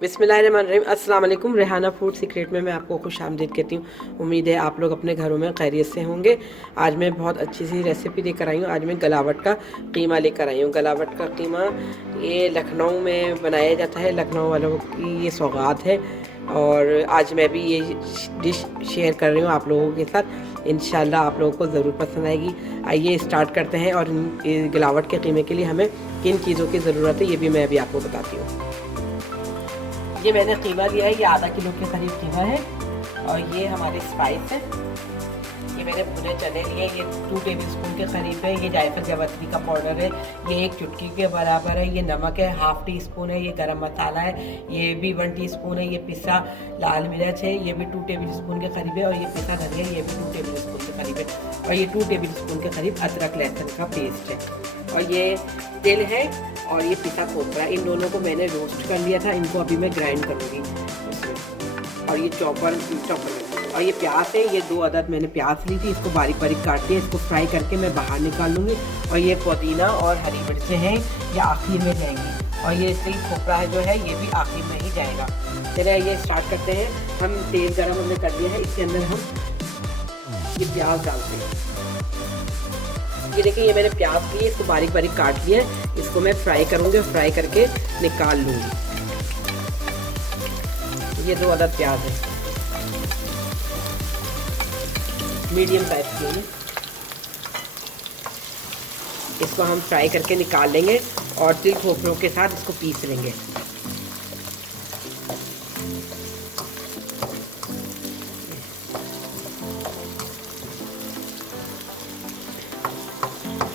बिस्मिल्लाहिर्रहमानिर्रहीम। अस्सलाम वालेकुम। रेहाना फूड सीक्रेट में मैं आपको खुश आमदीद कहती हूँ। उम्मीद है आप लोग अपने घरों में खैरियत से होंगे। आज मैं बहुत अच्छी सी रेसिपी लेकर आई हूँ। आज मैं गलावट का कीमा लेकर आई हूँ। गलावट का कीमा ये लखनऊ में बनाया जाता है, लखनऊ वालों की ये सौगात है और आज मैं भी ये डिश शेयर कर रही हूँ आप लोगों के साथ। इंशाल्लाह आप लोगों को ज़रूर पसंद आएगी। आइए स्टार्ट करते हैं और गलावट के कीमे के लिए हमें किन चीज़ों की ज़रूरत है ये भी मैं अभी आपको बताती हूँ। ये मैंने कीमा लिया है, ये आधा किलो के करीब कीमा है और ये हमारे स्पाइस है। ये मैंने भुने चने लिए, ये 2 टेबलस्पून के करीब है। ये जायफल जावित्री का पाउडर है, ये 1 चुटकी के बराबर है। ये नमक है, ½ टीस्पून है। ये गरम मसाला है, ये भी 1 टीस्पून है। ये पिसा लाल मिर्च है, ये भी 2 टेबलस्पून के करीब है। और ये पिसा धनिया, ये भी 2 टेबलस्पून के करीब है। और ये 2 टेबलस्पून के करीब अदरक लहसुन का पेस्ट है। और ये तिल है और ये पिसा खोपरा। इन दोनों को मैंने रोस्ट कर लिया था, इनको अभी मैं ग्राइंड करूँगी इसमें। और ये चॉपर और ये प्याज है, ये 2 अदद मैंने प्याज ली थी, इसको बारीक बारीक काट के इसको फ्राई करके मैं बाहर निकाल लूँगी। और ये पुदीना और हरी मिर्चें हैं, ये आखिर में जाएंगी। और ये तिल खोपरा है जो है ये भी आखिर में ही जाएगा। चलिए ये स्टार्ट करते हैं। हम तेल गरम हमने कर दिया है, इसके अंदर हम ये प्याज डालते हैं। ये देखिए ये मैंने प्याज लिए, इसको बारीक बारीक काट लिया है, इसको मैं फ्राई करूँगी और फ्राई करके निकाल लूँगी। ये 2 अदद प्याज है, मीडियम साइज की। इसको हम फ्राई करके निकाल लेंगे और तिल खोपरों के साथ इसको पीस लेंगे।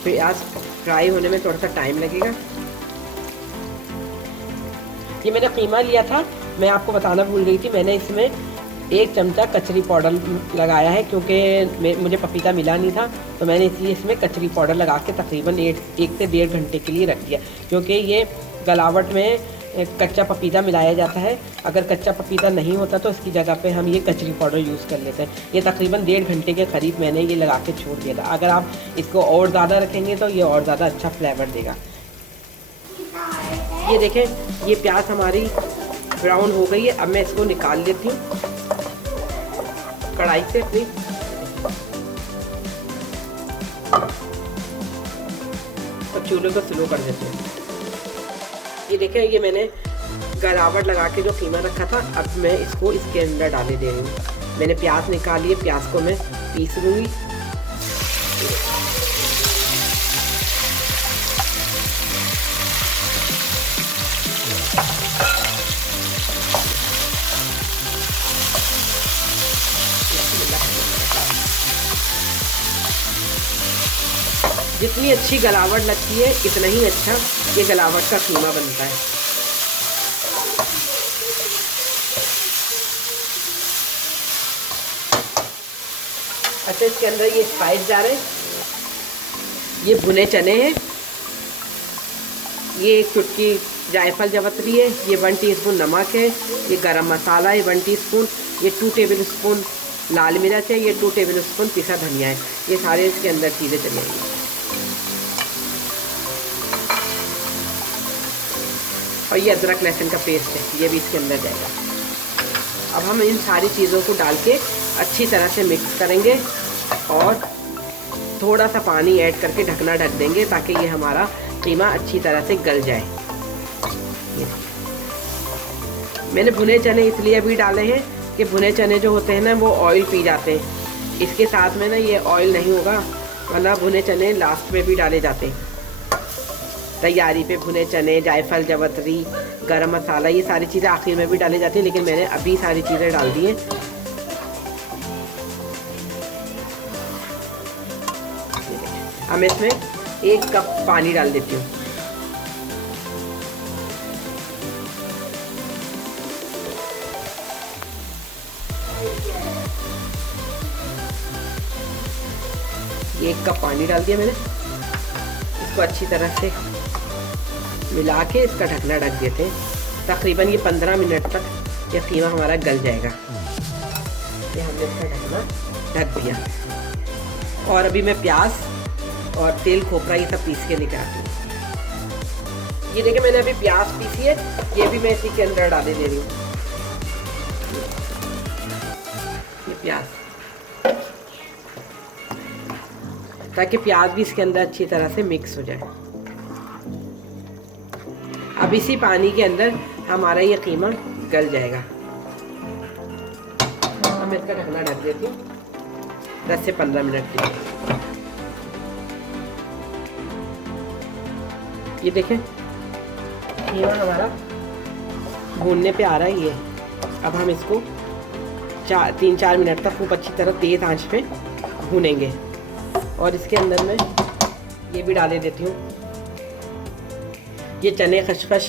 प्याज फ्राई होने में थोड़ा सा टाइम लगेगा। ये मैंने कीमा लिया था, मैं आपको बताना भूल गई थी, मैंने इसमें 1 चमचा कचरी पाउडर लगाया है क्योंकि मुझे पपीता मिला नहीं था, तो मैंने इसलिए इसमें कचरी पाउडर लगा के तकरीबन 1 से 1.5 घंटे के लिए रख दिया। क्योंकि ये गलावट में कच्चा पपीता मिलाया जाता है, अगर कच्चा पपीता नहीं होता तो इसकी जगह पे हम ये कचरी पाउडर यूज़ कर लेते हैं। ये तकरीबन 1.5 घंटे के करीब मैंने ये लगा के छोड़ दिया था। अगर आप इसको और ज़्यादा रखेंगे तो ये और ज़्यादा अच्छा फ्लेवर देगा। ये देखें ये प्याज हमारी ब्राउन हो गई है, अब मैं इसको निकाल लेती हूँ कढ़ाई से अपनी। और चूल्हे को स्लो कर देते हैं। ये देखें ये मैंने गलावट लगा के जो कीमा रखा था, अब मैं इसको इसके अंदर डाले दे रही हूँ। मैंने प्याज निकाल लिए, प्याज को मैं पीस लूँगी। जितनी अच्छी गलावट लगती है इतना ही अच्छा ये गलावट का कीमा बनता है। अच्छा इसके अंदर ये स्पाइस जा रहे हैं, ये भुने चने हैं, ये 1 चुटकी जायफल जावित्री है, ये 1 टीस्पून नमक है, ये गरम मसाला है 1 टीस्पून, ये 2 टेबलस्पून लाल मिर्च है, ये 2 टेबलस्पून पिसा धनिया है। ये सारे इसके अंदर चीज़ें चली आएंगी। और ये अदरक लहसुन का पेस्ट है, ये भी इसके अंदर जाएगा। अब हम इन सारी चीज़ों को डाल के अच्छी तरह से मिक्स करेंगे और थोड़ा सा पानी ऐड करके ढकना ढक देंगे ताकि ये हमारा कीमा अच्छी तरह से गल जाए। मैंने भुने चने इसलिए अभी डाले हैं कि भुने चने जो होते हैं ना वो ऑयल पी जाते हैं। इसके साथ में ना ये ऑयल नहीं होगा, वरना भुने चने लास्ट में भी डाले जाते हैं तैयारी पे। भुने चने, जायफल जावित्री, गरम मसाला, ये सारी चीज़ें आखिर में भी डाली जाती हैं, लेकिन मैंने अभी सारी चीज़ें डाल दी हैं। अब मैं इसमें 1 कप पानी डाल देती हूँ। ये 1 कप पानी डाल दिया मैंने। इसको अच्छी तरह से मिला के इसका ढकना ढक देते हैं। तकरीबन ये 15 मिनट तक ये कीमा हमारा गल जाएगा। ये हमने इसका ढकना ढक दिया। और अभी मैं प्याज और तेल खोपरा ये सब पीस के लेकर आती हूँ। ये देखिए मैंने अभी प्याज पीसी है, ये भी मैं इसी के अंदर डाले दे रही हूँ। ये प्याज, ताकि प्याज भी इसके अंदर अच्छी तरह से मिक्स हो जाए। अब इसी पानी के अंदर हमारा ये कीमा गल जाएगा। अब मैं इसका ढकना ढक देती हूँ 10 से 15 मिनट के लिए। ये देखें कीमा हमारा भूनने पे आ रहा है ये। अब हम इसको 3-4 मिनट तक खूब अच्छी तरह तेज आंच पे भूनेंगे। और इसके अंदर मैं ये भी डाले देती हूँ, ये चने खसखस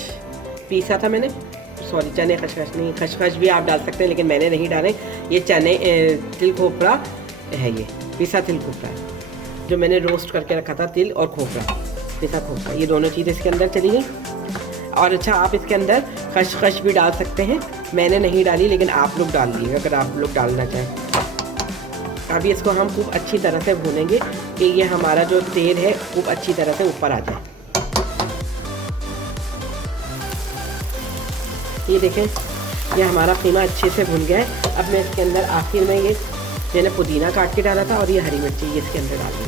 पीसा था मैंने, सॉरी चने खसखस नहीं, खसखस भी आप डाल सकते हैं लेकिन मैंने नहीं डाले। ये चने तिल खोपरा है, ये पिसा तिल खोपरा है जो मैंने रोस्ट करके रखा था। तिल और खोपरा, पिसा खोपरा, ये दोनों चीज़ें इसके अंदर चली गई। और अच्छा आप इसके अंदर खसखस भी डाल सकते हैं, मैंने नहीं डाली लेकिन आप लोग डाल दीजिएगा अगर आप लोग डालना चाहें। अभी इसको हम खूब अच्छी तरह से भूनेंगे कि ये हमारा जो तेल है खूब अच्छी तरह से ऊपर आ जाए। ये देखें ये हमारा कीमा अच्छे से भुन गया है। अब मैं इसके अंदर आखिर में ये मैंने पुदीना काट के डाला था और ये हरी मिर्ची ये इसके अंदर डाल दी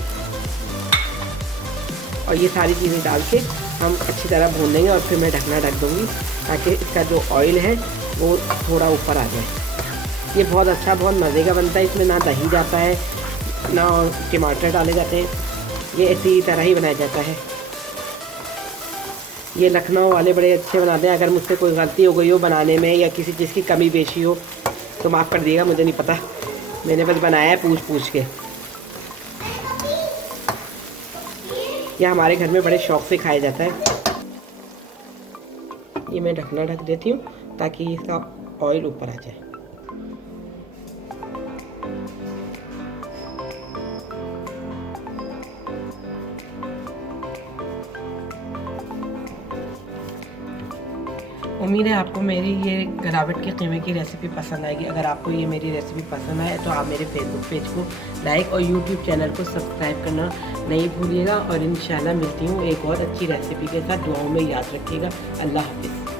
और ये सारी चीज़ें डाल के हम अच्छी तरह भून लेंगे। और फिर मैं ढकना ढक दूँगी ताकि इसका जो ऑयल है वो थोड़ा ऊपर आ जाए। ये बहुत अच्छा, बहुत मज़े का बनता है। इसमें ना दही जाता है ना टमाटर डाले जाते हैं, ये इसी तरह ही बनाया जाता है। ये लखनऊ वाले बड़े अच्छे बनाते हैं। अगर मुझसे कोई गलती हो गई हो बनाने में या किसी चीज़ की कमी बेशी हो तो माफ़ कर दिएगा, मुझे नहीं पता, मैंने बस बनाया है पूछ के। यह हमारे घर में बड़े शौक़ से खाया जाता है। ये मैं ढकना ढक देती हूँ ताकि इसका ऑयल ऊपर आ जाए। उम्मीद है आपको मेरी ये गलावट के कीमे की रेसिपी पसंद आएगी। अगर आपको ये मेरी रेसिपी पसंद आए तो आप मेरे फेसबुक पेज को लाइक और यूट्यूब चैनल को सब्सक्राइब करना नहीं भूलिएगा। और इंशाल्लाह मिलती हूँ एक और अच्छी रेसिपी के साथ। दुआओं में याद रखिएगा। अल्लाह हाफिज़।